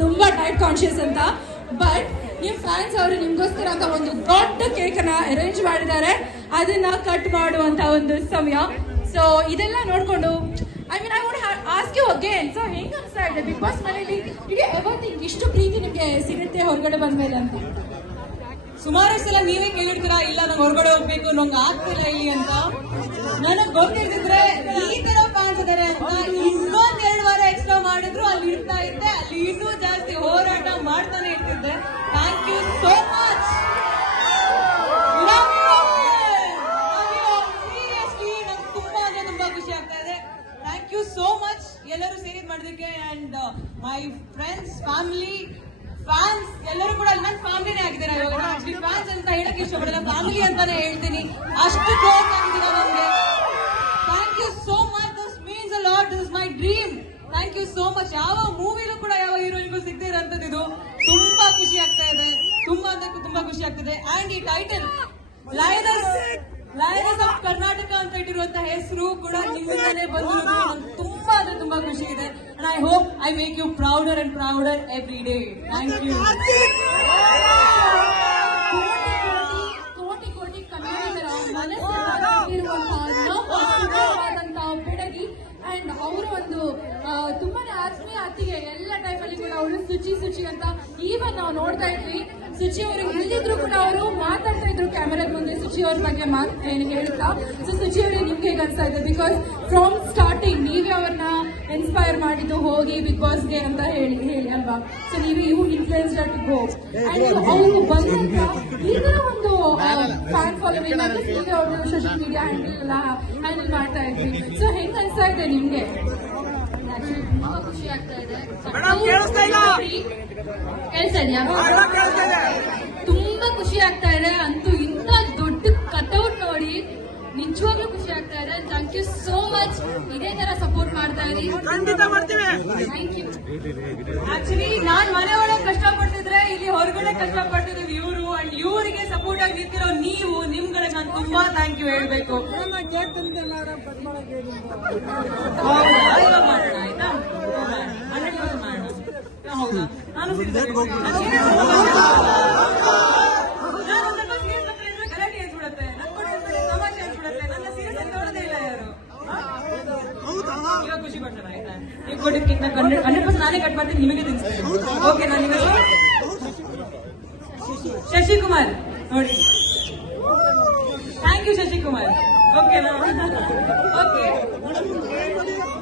ತುಂಬಾ diet conscious ಅಂತ. But ನಿಮ್ಮ ಫ್ಯಾನ್ಸ್ ಅವರು ನಿಮಗೋಸ್ಕರ ಅಂತ ಒಂದು ದೊಡ್ಡ ಕೇಕ್ ಅನ್ನ ಅರೇಂಜ್ ಮಾಡಿದ್ದಾರೆ. ಅದನ್ನ ಕಟ್ ಮಾಡುವಂತ ಒಂದು ಸಮಯ. ಸೊ ಇದೆಲ್ಲ ನೋಡ್ಕೊಂಡು I mean I would ask you again so ಹೆಂಗ್ ಅನ್ಸ್ತಾ ಇದೆ? ಬಿಗ್ ಬಾಸ್ ಮನೇಲಿ ಇಡೀ ಎವರ್ ಥಿಂಗ್ ಇಷ್ಟು ಪ್ರೀತಿ ನಿಮಗೆ ಸಿಗುತ್ತೆ ಹೊರಗಡೆ ಬಂದ್ಮೇಲೆ ಅಂತ? ಸುಮಾರು ಸಲ ನೀವೇ ಕೇಳಿರ್ತೀರಾ, ಇಲ್ಲ ನಂಗೆ ಹೊರಗಡೆ ಹೋಗ್ಬೇಕು ನಂಗೆ ಆಗ್ತಿಲ್ಲ ಇಲ್ಲಿ ಅಂತ. ನನಗ್ ಗೊತ್ತಿರ್ತಿದ್ರೆ ಈ ತರ ಫ್ಯಾನ್ಸ್ ಇದಾರೆ ಅಂತ ಅಲ್ಲಿ ಇರ್ತಾ ಇದ್ದೆ, ಅಲ್ಲಿ ಇನ್ನೂ ಜಾಸ್ತಿ ಹೋರಾಟ ಮಾಡ್ತಾನೆ ಇರ್ತಿದ್ದೆ. Thank you so much seriously ನಂಗೆ ತುಂಬಾ ಅಂದ್ರೆ ತುಂಬಾ ಖುಷಿ ಆಗ್ತಾ ಇದೆ. ಥ್ಯಾಂಕ್ ಯು ಸೋ ಮಚ್ ಎಲ್ಲರೂ ಸೇರಿ ಮಾಡೋದಕ್ಕೆ and my friends family fans ಎಲ್ಲರೂ ಕೂಡ ನನ್ನ ಫ್ಯಾಮಿಲಿನೇ ಆಗಿದ್ದಾರೆ ಇವಾಗ. ಫ್ಯಾನ್ಸ್ ಅಂತ ಹೇಳಕ್ ಇಷ್ಟಪಡಲ್ಲ ಫ್ಯಾಮಿಲಿ ಅಂತಾನೆ ಹೇಳ್ತೀನಿ. ಅಷ್ಟು ಕ್ಲೋಸ್ ಆಗಿದ್ದೀರಾ ನನಗೆ thank you so much this means a lot this my dream thank you so much ಯಾವ ಮೂವಿಲೂ ಕೂಡ ಯಾವ ಹೀರೋಯಿನ್ಗೂ ಸಿಗದೆ ಇರೋಂಥದ್ದು ಇದು ತುಂಬಾ ಖುಷಿ ಆಗ್ತಾ ಇದೆ. ತುಂಬಾ ಅಂದ್ರೆ ತುಂಬಾ ಖುಷಿ ಆಗ್ತಿದೆ. ಅಂಡ್ ಈ title lions lions of Karnataka ಅಂತ ಇಟ್ಟಿರುವಂತಹ ಹೆಸರು ಕೂಡ ನಿಮ್ಮಿಂದಲೇ ಬಂದಿರೋದು ತುಂಬಾ ಅಂದ್ರೆ ತುಂಬಾ ಖುಷಿ ಇದೆ. And I hope I make you prouder and prouder every day thank you and ಅವರು ಒಂದು ತುಂಬಾನೇ ಆತ್ಮೀಯ ಅತ್ತಿಗೆ ಎಲ್ಲ ಟೈಮಲ್ಲಿ ಕೂಡ ಅವರು ಸುಚಿ ಸುಚಿ ಅಂತ ಈವನ್ ನಾವು ನೋಡ್ತಾ ಇದ್ವಿ. ಸುಚಿ ಅವರು ಇಲ್ಲಿದ್ರು ಕೂಡ ಅವರು ಮಾತಾಡ್ತಾ ಇದ್ರು ಕ್ಯಾಮೆರಾದ ಮುಂದೆ. ಸುಚಿ ಅವ್ರ ಬಗ್ಗೆ ಮಾತು ಏನು ಹೇಳ್ತಾ ಸೊ ಸುಚಿ ಅವರಿಗೆ ನಿಮ್ಗೆ ಹೇಗೆ ಅನ್ಸ್ತಾ ಇದೆ? ಬಿಕಾಸ್ ಫ್ರಮ್ ಸ್ಟಾರ್ಟಿಂಗ್ ನೀವೇ ಅವ್ರನ್ನ ಇನ್ಸ್ಪೈರ್ ಮಾಡಿದ್ದು ಹೋಗಿ ಬಿಗ್ ಬಾಸ್ಗೆ ಅಂತ ಹೇಳಿ ಹೇಳಿ ಅಲ್ವಾ? ಸೊ ನೀವು you influence to go and ಅವರು ಬಂದಂತ ಅಂತ ತರ ಒಂದು ಫ್ಯಾನ್ ಫಾಲೋವಿಂಗ್ ಅಂದ್ರೆ ಅವರು ಸೋಷಿಯಲ್ ಮೀಡಿಯಾ ಹ್ಯಾಂಡಲ್ ಹ್ಯಾಂಡಲ್ ಮಾಡ್ತಾ ಇದ್ವಿ. ಸೊ ಅನ್ಸ್ತಾ ಇದೆ ನಿಮ್ಗೆ. ತುಂಬಾ ಖುಷಿ ಆಗ್ತಾ ಇದೆ. ಕೇಳ್ತಾ ಇದೆಯಾ ತುಂಬಾ ಖುಷಿ ಆಗ್ತಾ ಇದೆ. ಅಂತೂ ಇಂತ ದೊಡ್ಡ ಕಟೌಟ್ ನೋಡಿ ನಿಜವಾಗ್ಲೂ ಖುಷಿ ಆಗ್ತಾ ಇದೆ. ಥ್ಯಾಂಕ್ ಯು ಸೋ ಮಚ್ ಇದೇ ತರ ಸಪೋರ್ಟ್ ಮಾಡ್ತಾ ಇರಿ. ಥ್ಯಾಂಕ್ ಯು ಆಕ್ಚುಲಿ ನಾನ್ ಮನೆ ಒಳಗೆ ಕಷ್ಟಪಡ್ತಿದ್ರೆ ಇಲ್ಲಿ ಹೊರಗಡೆ ಕಷ್ಟಪಡ್ತಿದ್ರು serious ಯು ಹೇಳ್ಬೇಕು. ಇಲ್ಲ ಯಾರು? ಹೌದಾ? ಇವಾಗ ಖುಷಿ ಪಡ್ತಾರೆ ಆಯ್ತಾ? ನೀವು ಕೊಟ್ಟಿದ್ದಕ್ಕಿಂತ ಹಂಡ್ರೆಡ್ ಪರ್ಸೆಂಟ್ ನಾನೇ ಕಟ್ ಮಾಡ್ತೀನಿ ನಿಮಗೆ ತಿನ್ಸ್ತೀನಿ ಓಕೆ ನಾನು ಶಶಿಕುಮಾರ್ ನೋಡಿ. कुमार ओके ना? ओके।